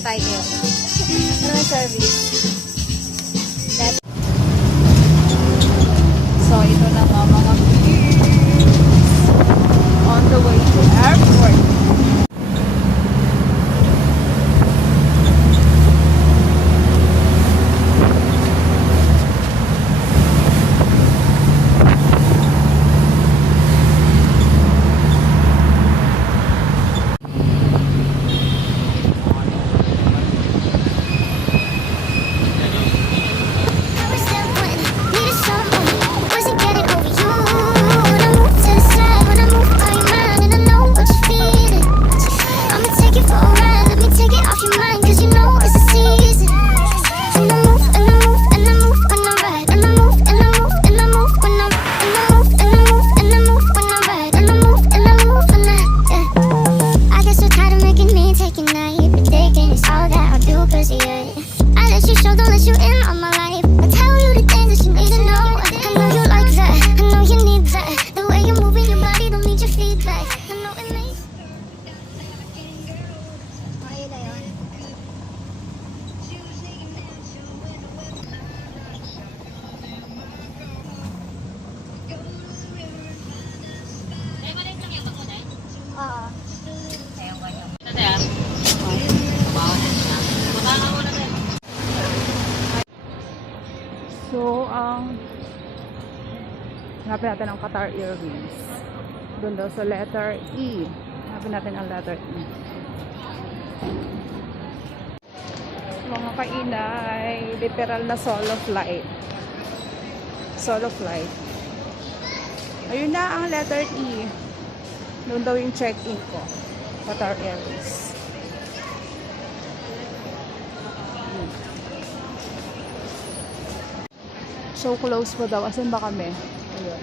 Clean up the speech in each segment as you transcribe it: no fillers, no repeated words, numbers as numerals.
sa title. Ano ang service? So, ito na mga on the way to airport. So, hanapin natin ang Qatar Airways. Doon daw sa letter E. Hanapin natin ang letter E. Mga kainay, literal na solo flight. Solo flight. Ayun na ang letter E. Doon daw yung check-in ko. Qatar Airways. So close po daw. Asan ba kami? Ayun.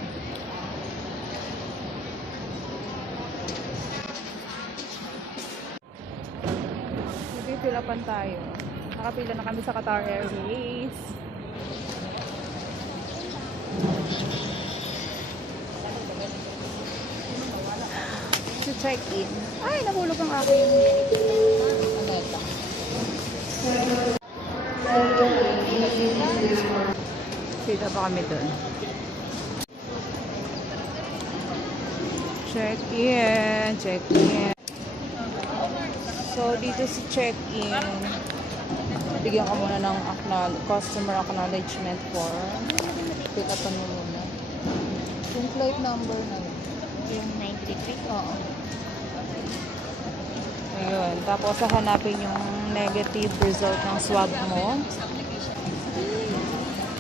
Pipilapan tayo. Nakapila na kami sa Qatar Airways. To check in. Ay, nahulog ang aking maleta. Kita pa kami doon. Check in. Check in. So, dito sa check in, bigyan ka muna ng customer acknowledgement form. Pick upan mo muna. Yung flight number na yun. Yung 93? Oo. Ayun. Tapos, hahanapin yung negative result ng swab mo.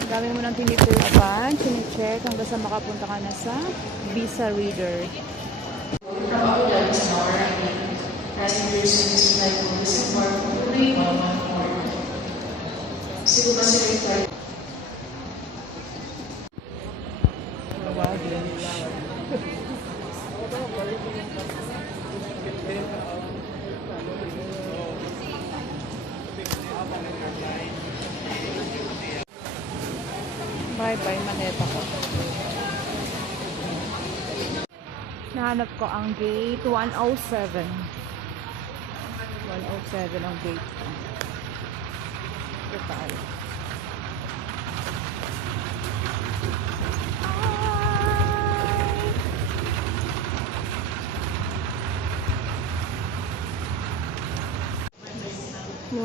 Dami mo nang tinipilapan, sinicheck hanggang sa makapunta ka na sa visa reader. Bye-bye, maneta ko. Nahanap ko ang gate 107. 107 ang gate ko. Ito tayo.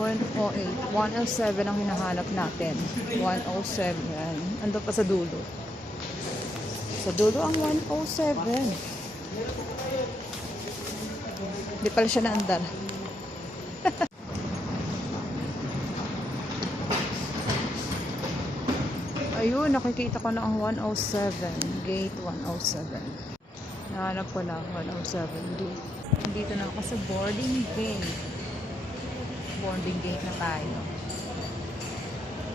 Hi! 107 ang hinahanap natin. 107. Ando pa sa dulo. Sa dulo ang 107. Hindi pala siya naandar. Ayun, nakikita ko na ang 107. Gate 107. Nahanap ko na ang 107 gate. Dito na ako sa boarding gate. Boarding gate na tayo.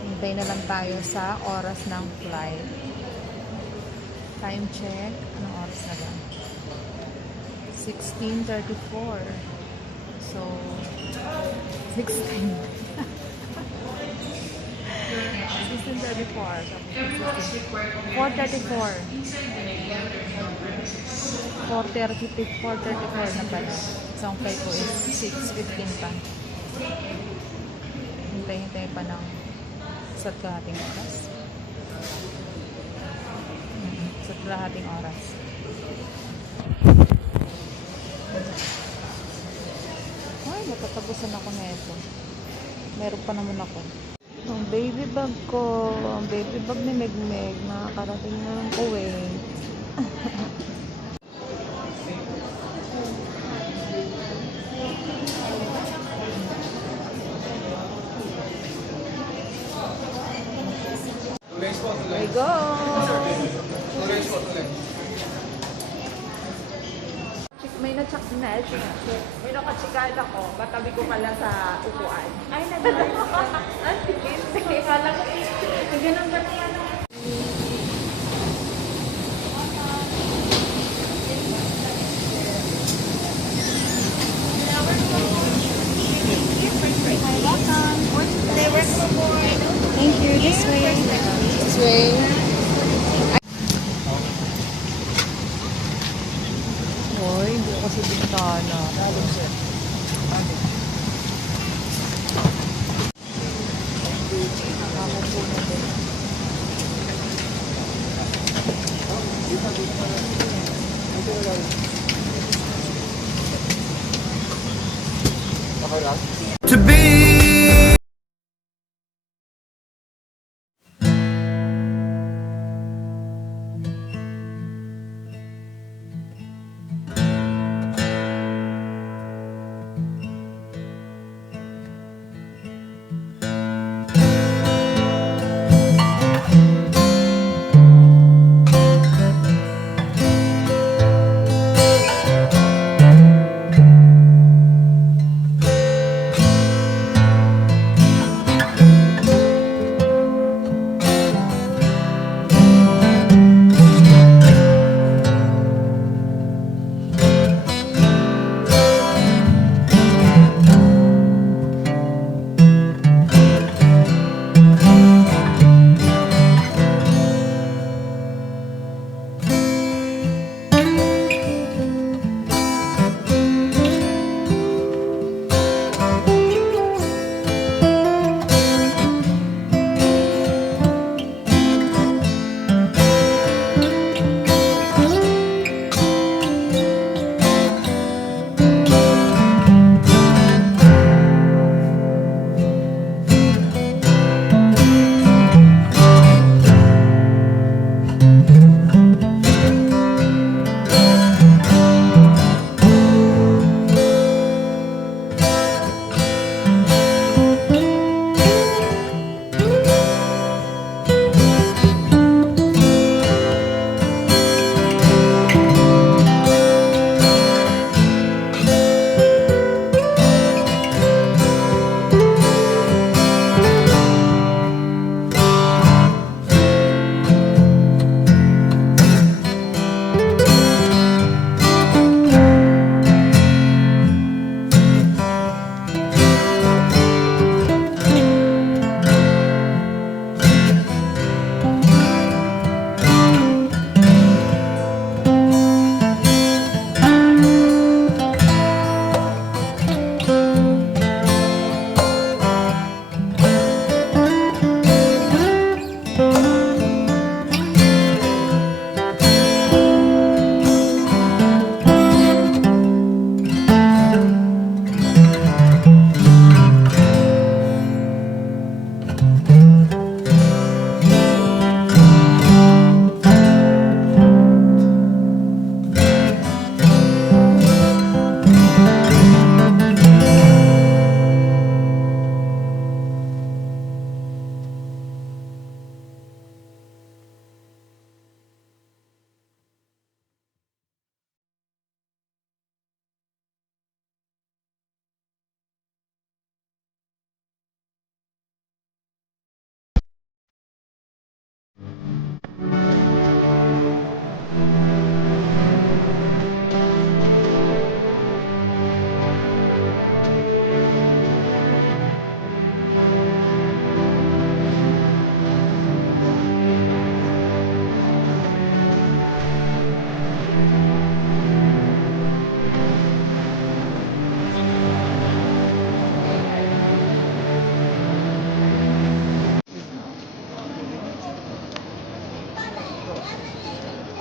Hintay na lang tayo sa oras ng flight. Time check. Anong oras na ba? 16:34. So, 16. 16:34. 4:34. 4:34 na pala. So, ang flight ko is 6:15 pa. Hintay-hintay pa ng isa't kalahating oras. Isa't kalahating oras. Ay, matatapusan ako nito. Meron pa naman ako. Ang baby bag ko. Ang baby bag ni Megmeg. Nakakarating na ng Kuwait. There you go. May nakachikan ako, katabi ko pala sa upuan. Ay, nag-ayos ka. Ay, sige. Kala ko, ganun ba niya? Thank you. This way. This way. Hoy, hindi ko kasi bintana. Lalim siya. Nakakupo na din. To be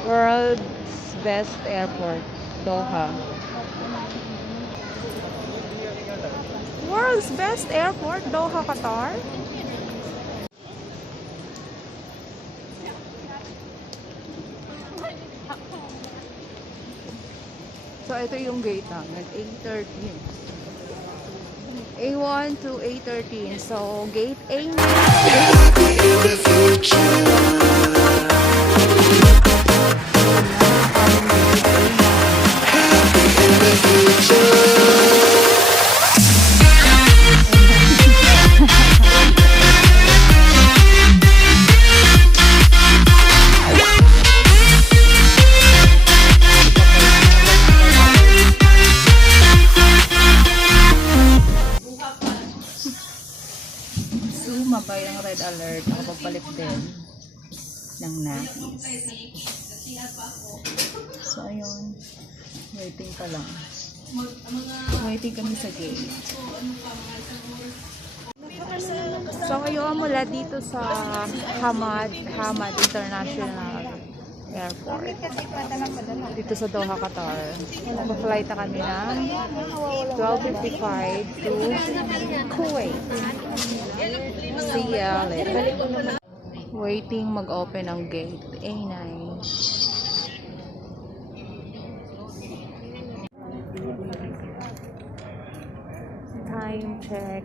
World's best airport, Doha. World's best airport, Doha, Qatar. So, ito yung gate namin, A13. A1 to A13. So, gate A na. Sumabay ang red alert. Nakapagpalit din ng nappies. So, ayun. Waiting pa lang. Waiting kami sa gate. So, ngayon mula dito sa Hamad International Airport. Dito sa Doha, Qatar. Mag-flight na kami ng 12:55 to Kuwait. See ya later. Waiting mag-open ang gate A9. Time check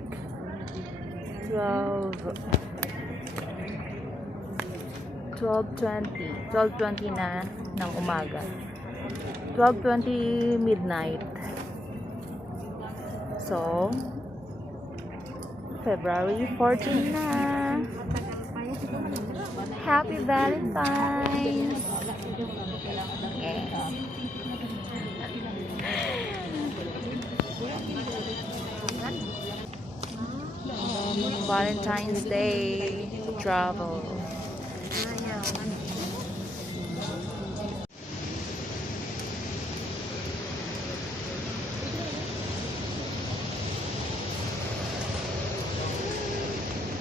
12:20 na ng umaga. 12:20 midnight. So, February 14 na. Happy Valentine's! Yeah. Valentine's Day travel.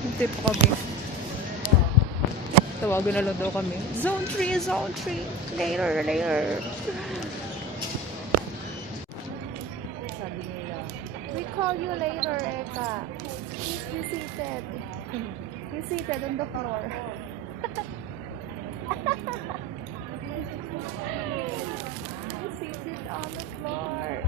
Hintay po kami. Tawagan na lang daw kami. Zone 3, Zone 3. Later. Sabi nila, we call you later, Eka. You seated. You seated on the floor. You seated on the floor.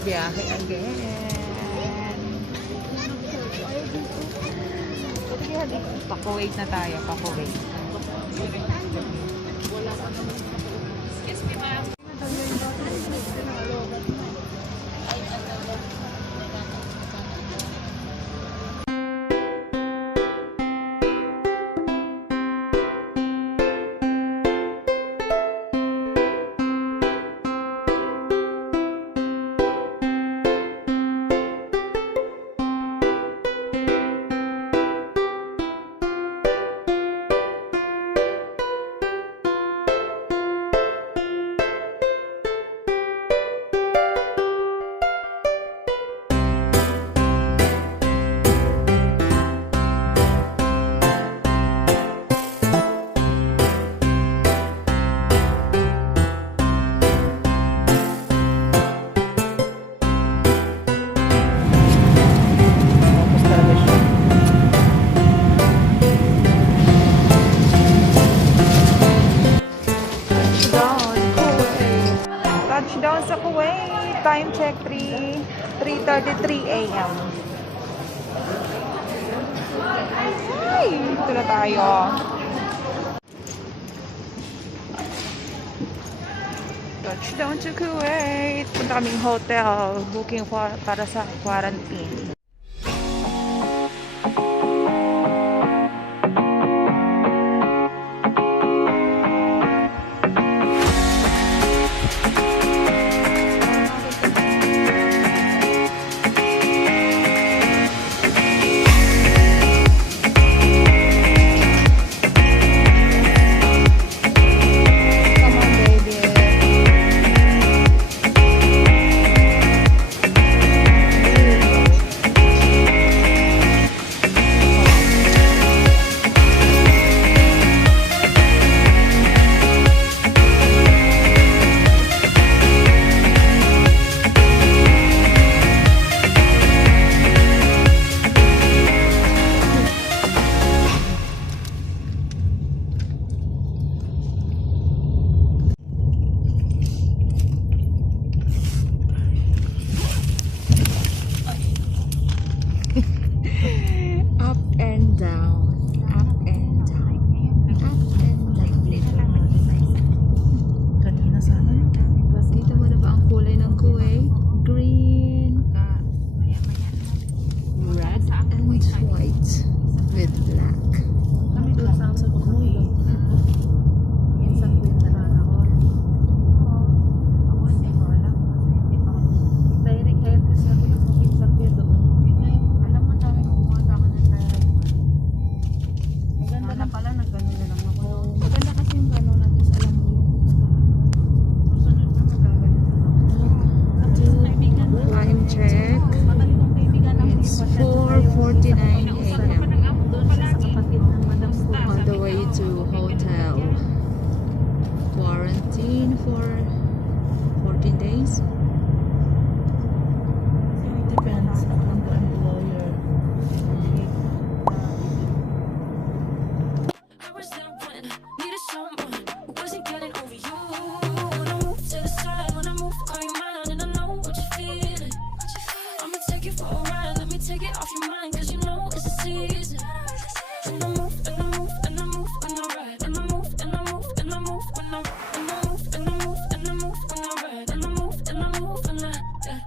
Biyahe again. Pa-Kuwait na tayo, pa-Kuwait. Excuse me, ma'am. Touchdown sa Kuwait. Time check 3:33 a.m. Ay, ito na tayo. Touchdown to Kuwait. Punta kaming hotel. Booking para sa quarantine. season. And I move, and I move, and I move when I ride. And I move, and I move, and I move when I ride. And I move, and I move, and I move when I ride. And I move, and I move when I yeah.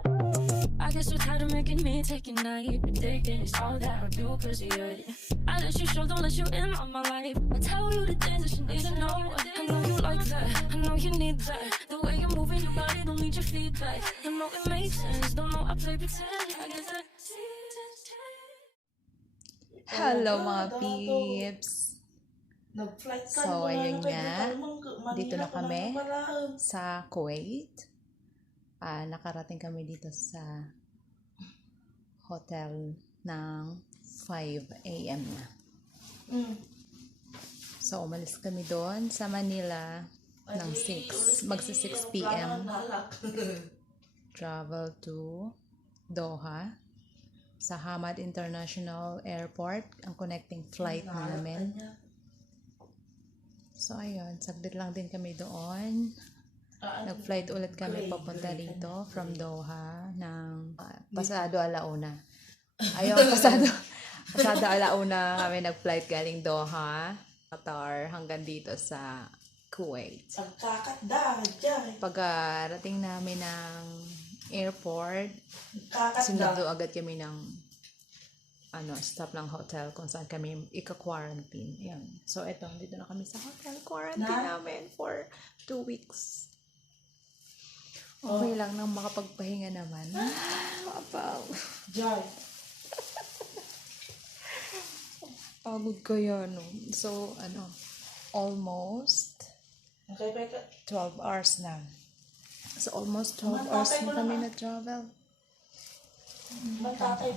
I get so tired of making me take a night. Addicted, it's all that I do cause of you. I let you show, don't let you in on my life. I tell you the things that you need to know. I know you like that, I know you need that. The way you're moving your body, don't need your feedback. I know it makes sense, don't know I play pretend. I guess that Hello mga peeps! Nag-flight ka So, na ayun nga. Dito na kami Manila. sa Kuwait. Nakarating kami dito sa hotel ng 5 a.m. na. So, umalis kami doon sa Manila ng 6. Magsa 6 p.m. Travel to Doha sa Hamad International Airport, ang connecting flight namin. So, ayun, saglit lang din kami doon. Nag-flight ulit kami papunta rito from Doha ng pasado alauna. Ayun, pasado alauna kami nag-flight galing Doha, Qatar, hanggang dito sa Kuwait. Pagkakatda, dyan. Pagkarating namin ng airport, Kakatda. sinundo agad kami ng stop ng hotel kung saan kami ika-quarantine. Yan. So, eto, dito na kami sa hotel. Quarantine namin for 2 weeks. Okay lang nang makapagpahinga naman. Mapaw. Dyan. Pagod kaya, no? So, almost Okay, Peka. 12 hours na. So, almost 12 hours na kami na-travel. Matatay.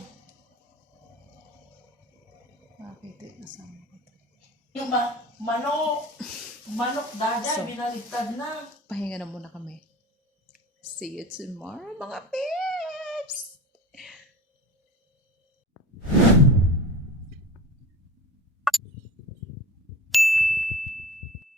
Makakita na sa Yung manok dada, So, binaligtad na. pahinga na muna kami. See you tomorrow, mga pin!